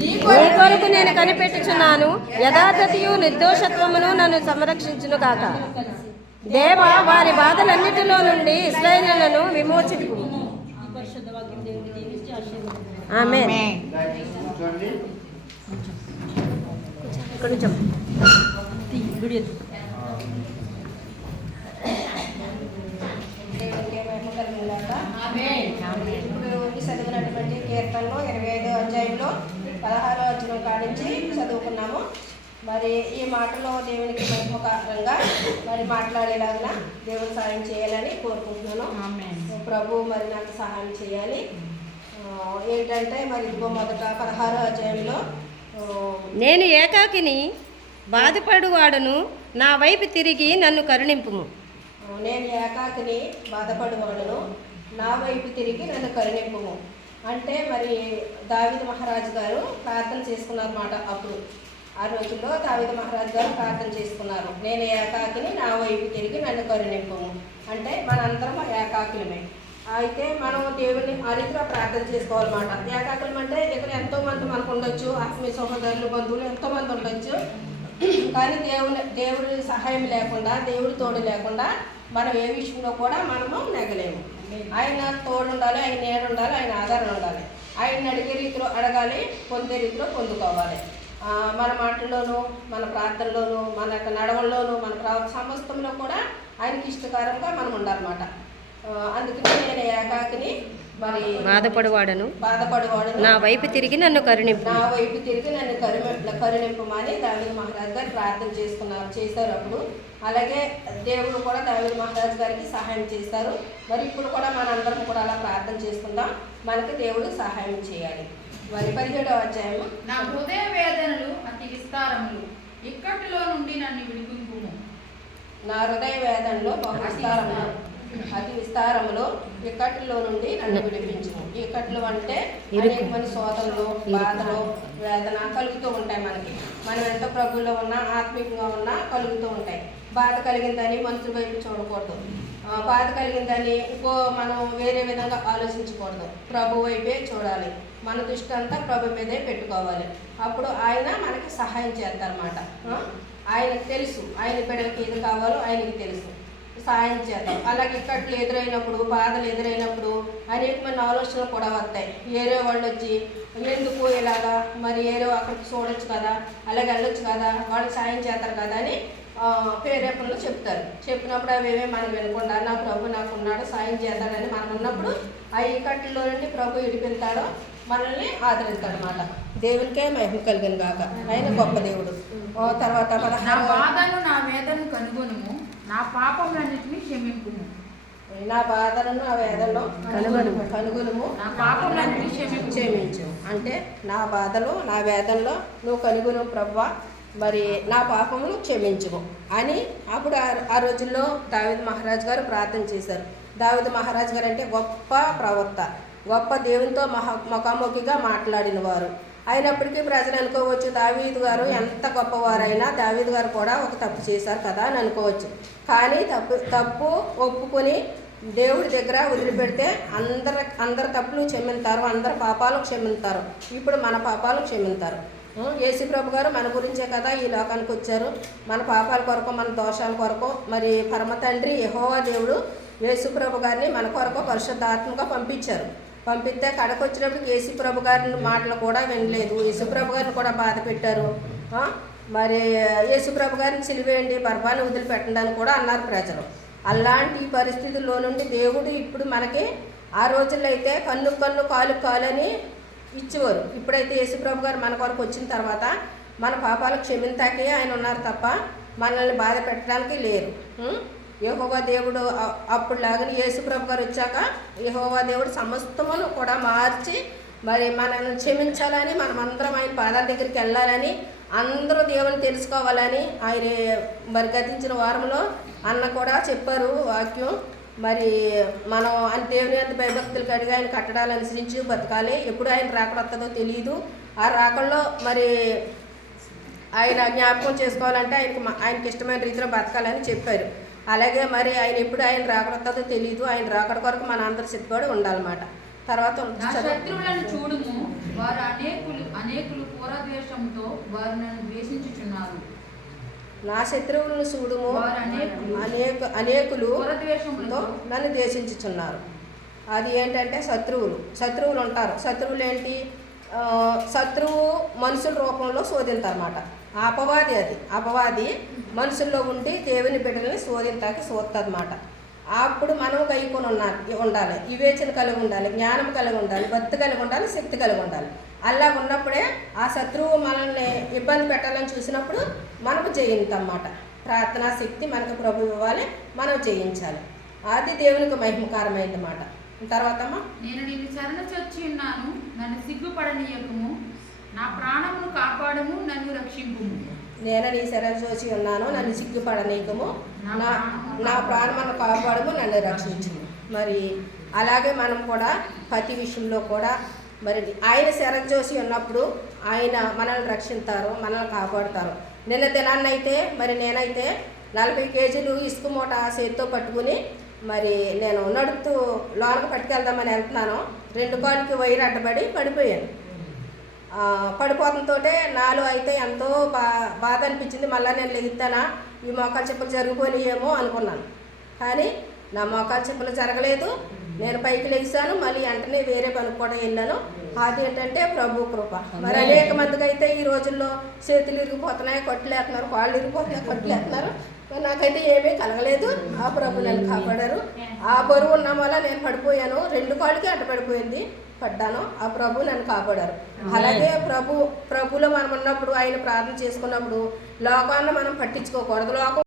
నీ కొరకు నేను కనిపెట్టుచున్నాను. యథార్థతయు నిర్దోషత్వమును నన్ను సంరక్షించును కాక. దేవా, వారి బాధలన్నిటిలో నుండి ఇశ్రాయేలులను విమోచించు. ఆమేన్. కొంచెం చదివినటువంటి కీర్తనలో 25వ అధ్యాయంలో 16వ వచనం కాడించి చదువుకున్నాము. మరి ఈ మాటలో దేవునికి మహిమకరంగా మరి మాట్లాడేలాగా దేవుడు సహాయం చేయాలని కోరుకుంటున్నాను. ప్రభు మరి నాకు సహాయం చేయాలి. ఏంటంటే మరి ఇదిగో మొదట 16వ అధ్యాయంలో నేను ఏకాకిని బాధపడువాడును, నా వైపు తిరిగి నన్ను కరుణింపుము. నేను ఏకాకిని బాధపడువాడును, నా వైపు తిరిగి నన్ను కరుణింపుము అంటే మరి దావీదు మహారాజు గారు ప్రార్థన చేసుకున్నారన్నమాట. అప్పుడు ఆ రోజుల్లో దావీదు మహారాజు గారు ప్రార్థన చేసుకున్నారు. నేను ఏకాకిని, నా వైపు తిరిగి నన్ను కరుణింపుము అంటే మనందరం ఏకాకులమే. అయితే మనం దేవుని ఆ రీతిలో ప్రార్థన చేసుకోవాలన్నమాట. ఏకాకులం అంటే ఇక్కడ ఎంతోమంది మనకు ఉండొచ్చు, ఆత్మీయ సహోదరులు, బంధువులు ఎంతోమంది ఉండొచ్చు. కానీ దేవుడి సహాయం లేకుండా, దేవుడి తోడు లేకుండా మనం ఏ విషయంలో కూడా మనము నెగలేము. ఆయన తోడు ఉండాలి, ఆయన నీడ ఉండాలి, ఆయన ఆధారం ఉండాలి. ఆయన అడిగే రీతిలో అడగాలి, పొందే రీతిలో పొందుకోవాలి. మన మాటల్లోనూ, మన ప్రార్థనలోనూ, మన యొక్క నడవల్లోనూ, మన సమస్తంలో కూడా ఆయనకి ఇష్టకరంగా మనం ఉండాలన్నమాట. అందుకని నేను ఏకాకిని మరి బాధపడువాడను, నా వైపు తిరిగి నన్ను కరుణింపు, నా వైపు తిరిగి నన్ను కరుణింపమని దావీదు మహారాజు గారు ప్రార్థన చేశారు అప్పుడు. అలాగే దేవుడు కూడా దావీదు మహారాజు గారికి సహాయం చేస్తారు. మరి ఇప్పుడు కూడా మనందరం కూడా అలా ప్రార్థన చేసుకుందాం. మనకి దేవుడు సహాయం చేయాలి. మరి 17వ అధ్యాయము. నా హృదయ వేదనలు అతి విస్తారములు, ఇక్కట్లో నుండి నన్ను విడిపింపుము. నా హృదయ వేదనలో అతి విస్తారములో ఇక్కట్లో నుండి నన్ను విడిపించుము. ఇక్కట్లు అంటే అనేక మంది శోధనలు, బాధలు, వేదన కలుగుతూ ఉంటాయి మనకి. మనం ఎంత ప్రభువులో ఉన్నా, ఆత్మీయంగా ఉన్నా కలుగుతూ ఉంటాయి. బాధ కలిగిందని మనుషుల వైపు చూడకూడదు. బాధ కలిగిందని మనం వేరే విధంగా ఆలోచించకూడదు. ప్రభు వైపే చూడాలి. మన దృష్టి అంతా ప్రభు మీదే పెట్టుకోవాలి. అప్పుడు ఆయన మనకి సహాయం చేస్తారన్నమాట. ఆయనకు తెలుసు, ఆయన బిడ్డలకి ఏది కావాలో ఆయనకి తెలుసు, సహాయం చేద్దాం. అలాగే ఇక్కట్లు ఎదురైనప్పుడు, బాధలు ఎదురైనప్పుడు అనేకమైన ఆలోచనలు కూడా వస్తాయి. ఏరే వాళ్ళు వచ్చి ఎందుకు ఇలాగా, మరి ఏరో అక్కడికి చూడొచ్చు కదా, అలాగే వెళ్ళొచ్చు కదా, వాళ్ళకి సాయం చేస్తారు కదా అని ప్రేరేపణలు చెప్తారు. చెప్పినప్పుడు అవేమీ మనకు వినకుండా నా ప్రభు నాకు ఉన్నాడు, సాయం చేస్తాడని మనం ఉన్నప్పుడు ఆ ఇక్కట్లో నుండి ప్రభు ఇడిపిస్తాడో మనల్ని ఆదరిస్తాడు అన్నమాట. దేవునికే మహిమ కలిగిన కాక, ఆయన గొప్ప దేవుడు. తర్వాత నా బాధను, నా వేదనను కనుగొనుము, నా పాపములన్నిటినీ క్షమింపుము. నా బాధలను, నా వేదనలో కనుగొనుము, నా పాపములన్నిటినీ క్షమించు అంటే నా బాధలు, నా వేదనలో నువ్వు కనుగొను ప్రభువా, మరి నా పాపములు క్షమించుము అని అప్పుడు ఆ రోజుల్లో దావీదు మహారాజు గారు ప్రార్థన చేశారు. దావీదు మహారాజు గారు అంటే గొప్ప ప్రవక్త, గొప్ప దేవునితో ముఖాముఖిగా మాట్లాడిన వారు. అయినప్పటికీ ప్రజలు అనుకోవచ్చు, దావీదు గారు ఎంత గొప్పవారైనా దావీదు గారు కూడా ఒక తప్పు చేశారు కదా అని అనుకోవచ్చు. కానీ తప్పు ఒప్పుకొని దేవుడి దగ్గర వదిలిపెడితే అందరి తప్పులు క్షమింతారు, అందరి పాపాలు క్షమింతారు. ఇప్పుడు మన పాపాలు క్షమింతారు. యేసు ప్రభు గారు మన గురించే కదా ఈ లోకానికి వచ్చారు. మన పాపాల కొరకు, మన దోషాల కొరకు మరి పరమ తండ్రి యెహోవా దేవుడు యేసు ప్రభు గారిని మన కొరకు పరిశుద్ధాత్మగా పంపించారు. పంపిస్తే కడకు వచ్చినప్పుడు యేసు ప్రభు గారిని మాటలు కూడా వినలేదు. యేసు ప్రభు గారిని కూడా బాధ పెట్టారు. మరి యేసు ప్రభు గారిని సిలివేయండి, బర్బాన్ని వదిలిపెట్టడానికి కూడా అన్నారు ప్రజలు. అలాంటి పరిస్థితుల్లో నుండి దేవుడు ఇప్పుడు మనకి, ఆ రోజుల్లో అయితే కన్ను కాలు కాలని ఇచ్చేవారు. ఇప్పుడైతే యేసు ప్రభు గారు మన కొరకు వచ్చిన తర్వాత మన పాపాలు క్షమింతాకే ఆయన ఉన్నారు తప్ప మనల్ని బాధ పెట్టడానికి లేరు. యెహోవా దేవుడు అప్పుడు లాగానే యేసు ప్రభు గారు వచ్చాక యెహోవా దేవుడు సమస్తమును కూడా మార్చి మరి మనల్ని క్షమించాలని, మనమందరం ఆయన పాదాల దగ్గరికి వెళ్ళాలని, అందరూ దేవుని తెలుసుకోవాలని ఆయన మరి గతించిన వారంలో అన్న కూడా చెప్పారు వాక్యం. మరి మనం దేవుని అంత భయభక్తులు కడిగి ఆయన కట్టడాలు అనుసరించి బతకాలి. ఎప్పుడు ఆయన రాకడ వస్తుందో తెలియదు. ఆ రాకడలో మరి ఆయన జ్ఞాపకం చేసుకోవాలంటే ఆయనకి ఇష్టమైన రీతిలో బతకాలని చెప్పారు. అలాగే మరి ఆయన ఎప్పుడు ఆయన రాకడ వస్తుందో తెలియదు. ఆయన రాకడ కొరకు మన అందరి సిద్ధపడి ఉండాలన్నమాట. తర్వాత శత్రువులను చూడుము, వారు అనేకులు పూర్వద్వేషంతో వారు నన్ను ద్వేషించుచున్నారు. నా శత్రువులను చూడుము, వారు అనేకులు పూర్వద్వేషములతో నన్ను ద్వేషించుచున్నారు. అది ఏంటంటే శత్రువులు ఉంటారు. శత్రువులు ఏంటి? శత్రువు మనుషుల రూపంలో శోధింతారన్నమాట. అపవాది మనుషుల్లో ఉండి దేవుని బిడ్డల్ని శోధింతాకి చూస్తుందన్నమాట. అప్పుడు మనం గైకొని ఉండాలి, వివేచన కలిగి ఉండాలి, జ్ఞానం కలిగి ఉండాలి, భక్తి కలిగి ఉండాలి, శక్తి కలిగి ఉండాలి. అలా ఉన్నప్పుడే ఆ శత్రువు మనల్ని ఇబ్బంది పెట్టాలని చూసినప్పుడు మనకు జయించన్నమాట. ప్రార్థనా శక్తి మనకు ప్రభు ఇవ్వాలి, మనం జయించాలి. అది దేవునికి మహిమకరమైనమాట. తర్వాత నేను నిన్ను శరణ చొచ్చి ఉన్నాను, నన్ను సిగ్గుపడనీయకము, నా ప్రాణమును కాపాడము, నన్ను రక్షింపుము. నేను నీ శరణ చూసి ఉన్నాను, నన్ను సిగ్గుపడనీయకము, నా ప్రాణమును కాపాడము, నన్ను రక్షించు. మరి అలాగే మనం కూడా ప్రతి విషయంలో కూడా మరి ఆయన శరణ చూసి ఉన్నప్పుడు ఆయన మనల్ని రక్షిస్తారు, మనల్ని కాపాడుతారు. నిన్న దినాన్ని అయితే మరి నేనైతే 40 కేజీలు ఇసుక మూట చేతితో పట్టుకుని మరి నేను నడుపుతూ లోనకు పట్టుకెళ్దామని వెళ్తున్నాను. 2 కాళ్ళకి వైర్ అడ్డబడి పడిపోయాను. పడిపోవడంతో నాలో అయితే ఎంతో బాధ అనిపించింది. మళ్ళీ నేను లెగుతానా, ఈ మోకాలు చెప్పులు జరిగిపోయినాయేమో అనుకున్నాను. కానీ నా మోకాలు చెప్పులు జరగలేదు. నేను పైకి లెగిసాను, మళ్ళీ వెంటనే వేరే పనికి కూడా వెళ్ళాను. అది ఏంటంటే ప్రభు కృప. మరి అనేక మందికి అయితే ఈ రోజుల్లో చేతులు ఇరిగిపోతున్నాయి, కొట్టులేస్తున్నారు, కాళ్ళు ఇరిగిపోతున్నాయి, కొట్టులేస్తున్నారు. నాకైతే ఏమీ కలగలేదు. ఆ ప్రభు నన్ను కాపాడారు. ఆ బరువు ఉన్న వల్ల నేను పడిపోయాను. 2 కాళ్ళకి అడ్డపడిపోయింది, పడ్డాను. ఆ ప్రభు నన్ను కాపాడారు. అలాగే ప్రభులో మనం ఉన్నప్పుడు ఆయన ప్రార్థన చేసుకున్నప్పుడు లోకాన్ని మనం పట్టించుకోకూడదు. లోకం